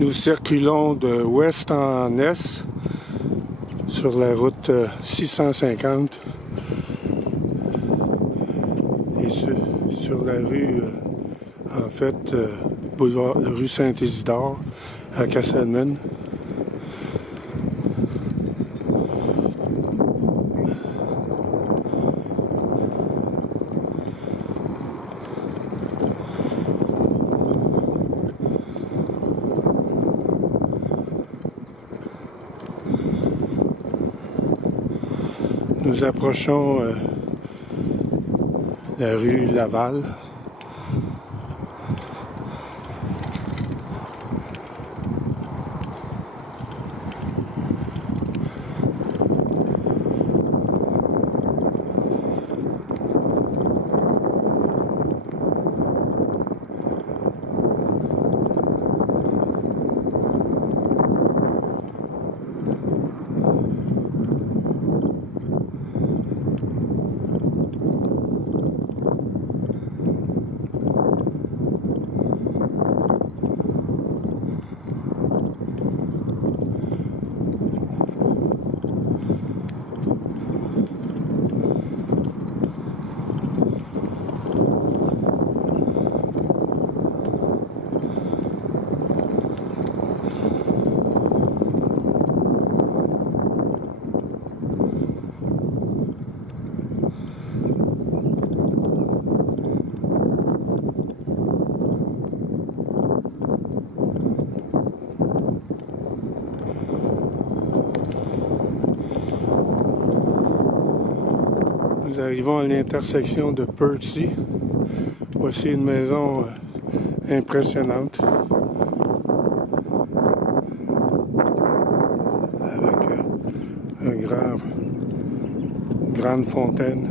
Nous circulons de ouest en est sur la route 650 et sur la rue, boulevard, rue Saint-Isidore à Castelman. Nous approchons la rue Laval. Nous arrivons à l'intersection de Percy. Voici une maison impressionnante avec une grande fontaine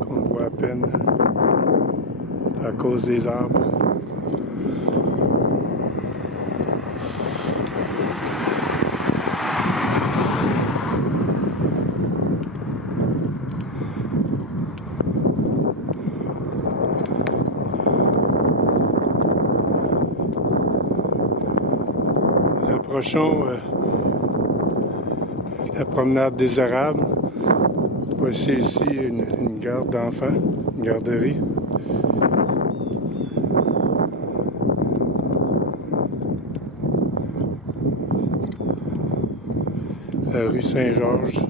qu'on voit à peine à cause des arbres. Nous approchons la promenade des Érables. Voici ici une garde d'enfants, une garderie. La rue Saint-Georges.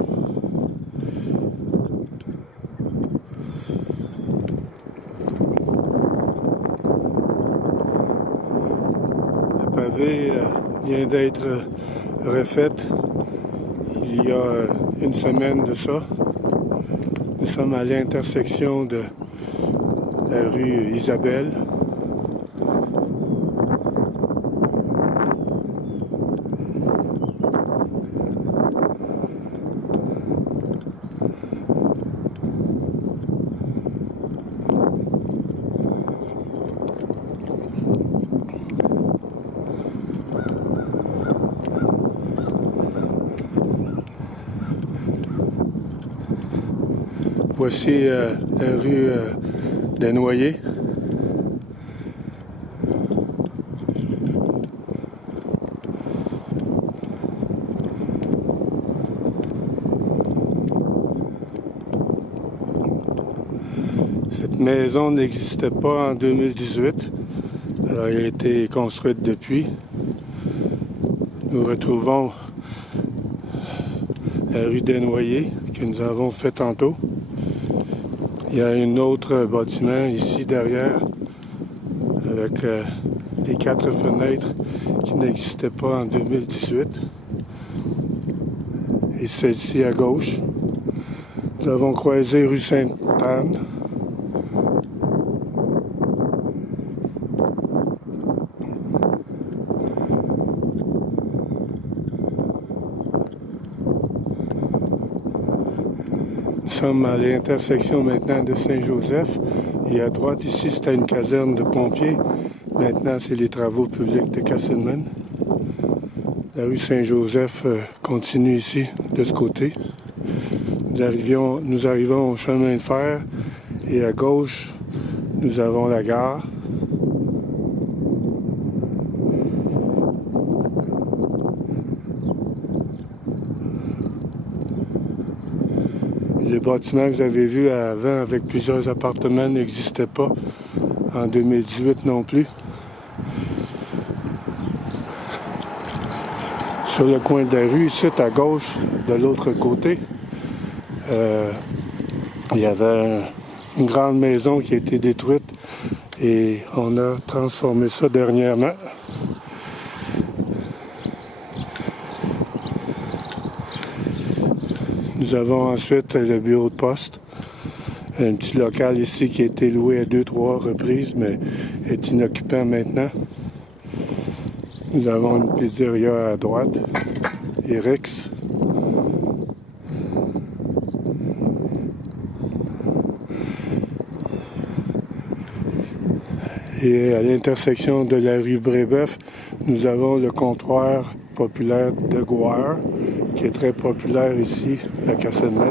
Le pavé vient d'être refaite il y a une semaine de ça. Nous sommes à l'intersection de la rue Isabelle. Voici la rue des Noyers. Cette maison n'existait pas en 2018. Alors, elle a été construite depuis. Nous retrouvons la rue des Noyers que nous avons fait tantôt. Il y a un autre bâtiment ici derrière avec les 4 fenêtres qui n'existaient pas en 2018. Et celle-ci à gauche. Nous avons croisé rue Sainte-Anne. Nous sommes à l'intersection maintenant de Saint-Joseph. Et à droite, ici, c'était une caserne de pompiers. Maintenant, c'est les travaux publics de Castelman. La rue Saint-Joseph continue ici, de ce côté. Nous arrivons au chemin de fer. Et à gauche, nous avons la gare. Les bâtiments que vous avez vus avant avec plusieurs appartements n'existaient pas en 2018 non plus. Sur le coin de la rue, ici à gauche, de l'autre côté, il y avait une grande maison qui a été détruite et on a transformé ça dernièrement. Nous avons ensuite le bureau de poste, un petit local ici qui a été loué à 2-3 reprises, mais est inoccupant maintenant. Nous avons une pizzeria à droite, Eric's. Et à l'intersection de la rue Brébeuf, nous avons le comptoir populaire de Gouard, qui est très populaire ici à Castelnau.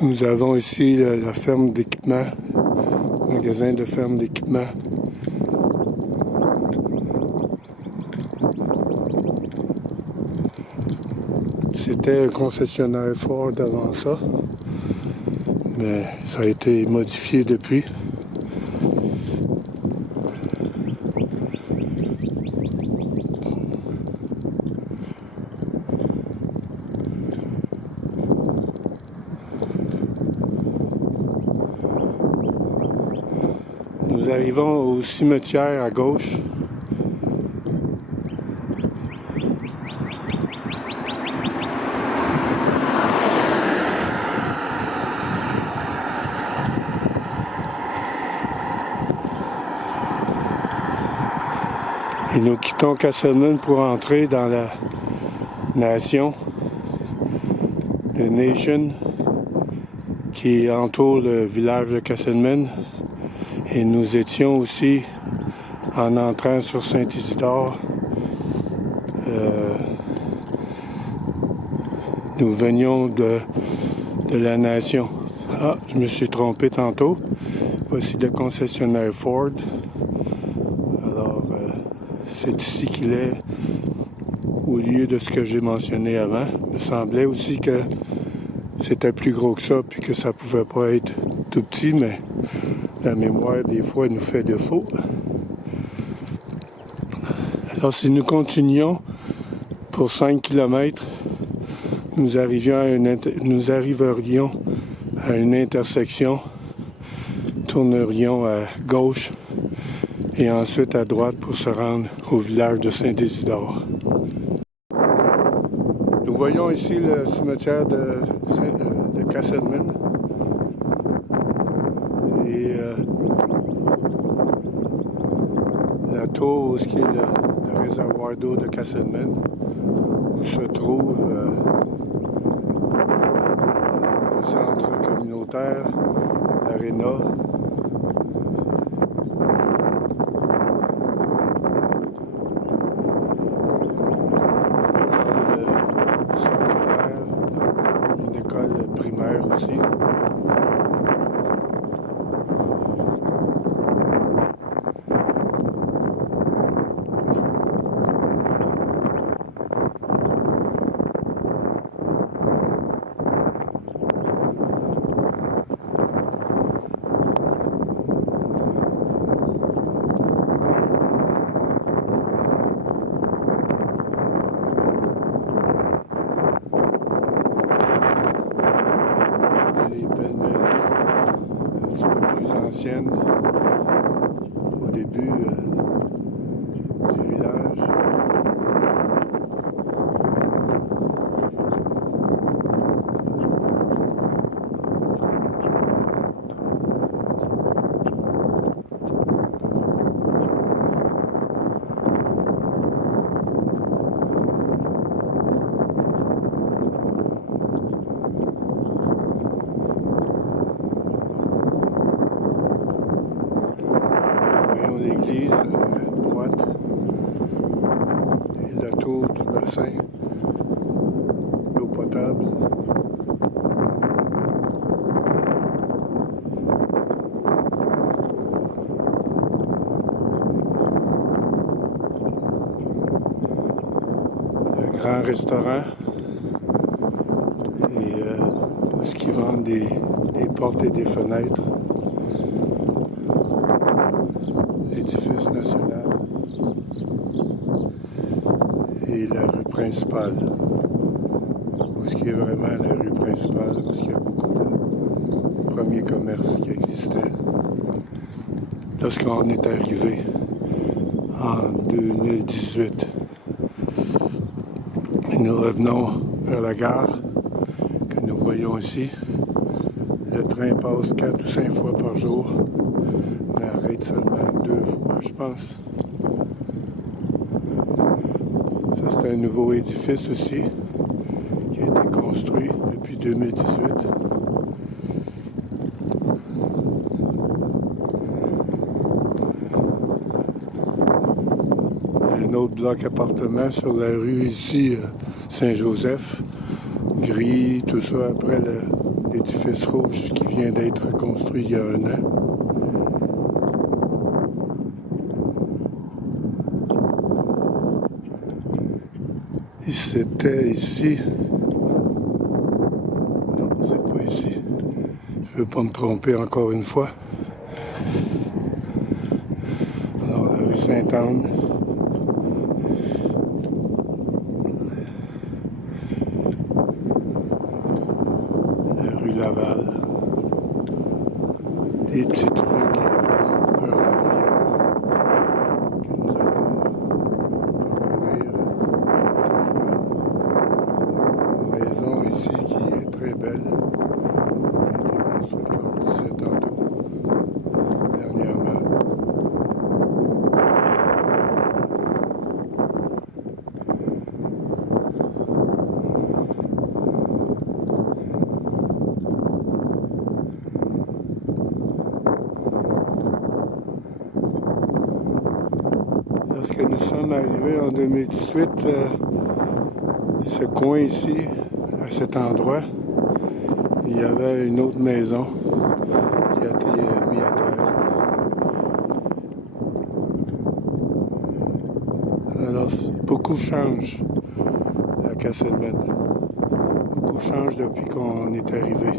Nous avons ici la ferme d'équipement, magasin de ferme d'équipement. C'était un concessionnaire Ford avant ça, mais ça a été modifié depuis. Nous arrivons au cimetière à gauche. Et nous quittons Castelnau pour entrer dans la nation, The Nation, qui entoure le village de Castelnau. Et nous étions aussi, en entrant sur Saint-Isidore, nous venions de la nation. Ah, je me suis trompé tantôt. Voici le concessionnaire Ford. Alors, c'est ici qu'il est, au lieu de ce que j'ai mentionné avant. Il me semblait aussi que c'était plus gros que ça, puis que ça pouvait pas être tout petit, mais la mémoire, des fois, nous fait défaut. Alors, si nous continuions pour 5 km, nous arriverions à une intersection, tournerions à gauche et ensuite à droite pour se rendre au village de Saint-Isidore. Nous voyons ici le cimetière de Castelnau. Et la tour où est le réservoir d'eau de Castelnau, où se trouve le centre communautaire, l'aréna. L'école secondaire, une école primaire aussi. Ancienne, au début du village. L'église à droite et la tour du bassin grand restaurant et où ils vendent des portes et des fenêtres. L'édifice national et la rue principale, où ce qui est vraiment la rue principale, où il y a beaucoup de premiers commerces qui existaient. Lorsqu'on est arrivé en 2018, nous revenons vers la gare que nous voyons ici. Le train passe 4 ou 5 fois par jour, mais arrête seulement 2 fois, je pense. Ça, c'est un nouveau édifice aussi qui a été construit depuis 2018. Un autre bloc appartement sur la rue ici, Saint-Joseph, gris, tout ça après l'édifice rouge qui vient d'être construit il y a 1 an. Et c'était ici. Non, c'est pas ici. Je veux pas me tromper encore une fois. Alors, la rue Sainte-Anne. La rue Laval. Des petites rues qui vont vers la rivière que nous allons parcourir autrefois. Une maison ici qui est très belle, qui a été construite, comme je disais tantôt, dernièrement. Lorsque nous sommes arrivés en 2018, ce coin ici, à cet endroit, il y avait une autre maison qui a été mise à terre. Alors, beaucoup change à Castlemaine. Beaucoup change depuis qu'on est arrivé.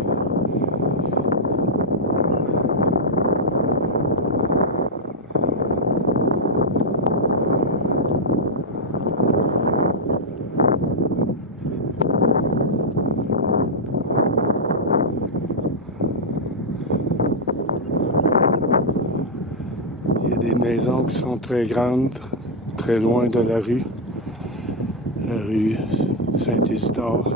Des maisons qui sont très grandes, très loin de la rue Saint-Isidore.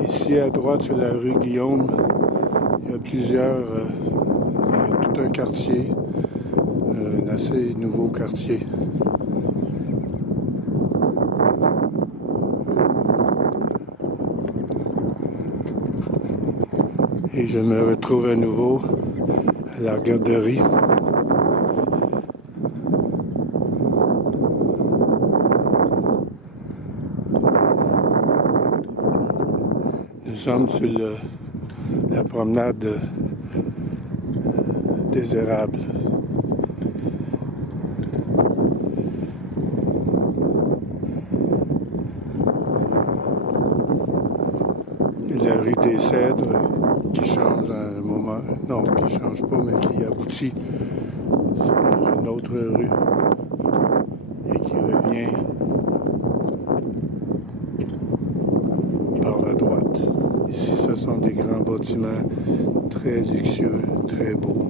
Ici à droite sur la rue Guillaume, il y a il y a tout un quartier, un assez nouveau quartier. Et je me retrouve à nouveau à la garderie. Nous sommes sur la promenade des Érables. Et la rue des Cèdres qui change à un moment, non, qui change pas, mais qui aboutit sur une autre rue et qui revient par la droite. Ici, ce sont des grands bâtiments très luxueux, très beaux.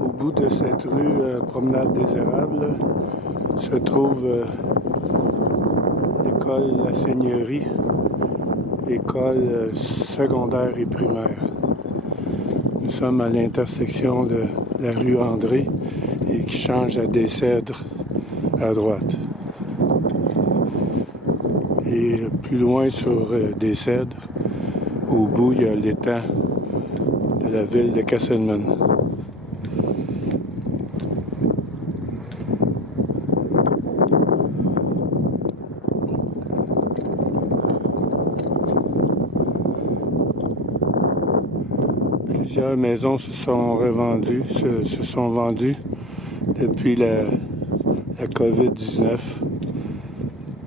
Au bout de cette rue Promenade des Érables se trouve l'école La Seigneurie, école secondaire et primaire. Nous sommes à l'intersection de la rue André et qui change à des Cèdres à droite. Et plus loin sur des Cèdres, au bout, il y a l'étang de la ville de Castleman. Plusieurs maisons se sont vendues depuis la COVID-19,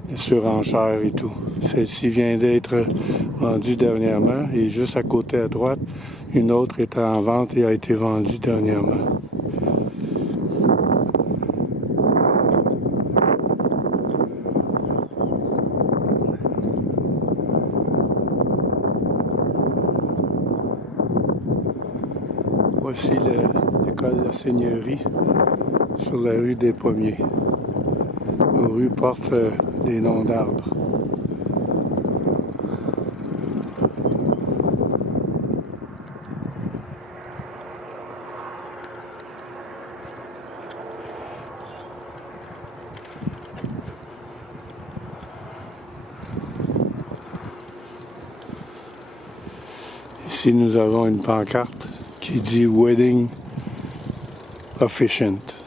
les surenchères et tout. Celle-ci vient d'être vendue dernièrement et juste à côté à droite, une autre est en vente et a été vendue dernièrement. Voici l'école de la Seigneurie sur la rue des Pommiers. Nos rues portent des noms d'arbres. Ici, nous avons une pancarte qui dit Wedding Officiant.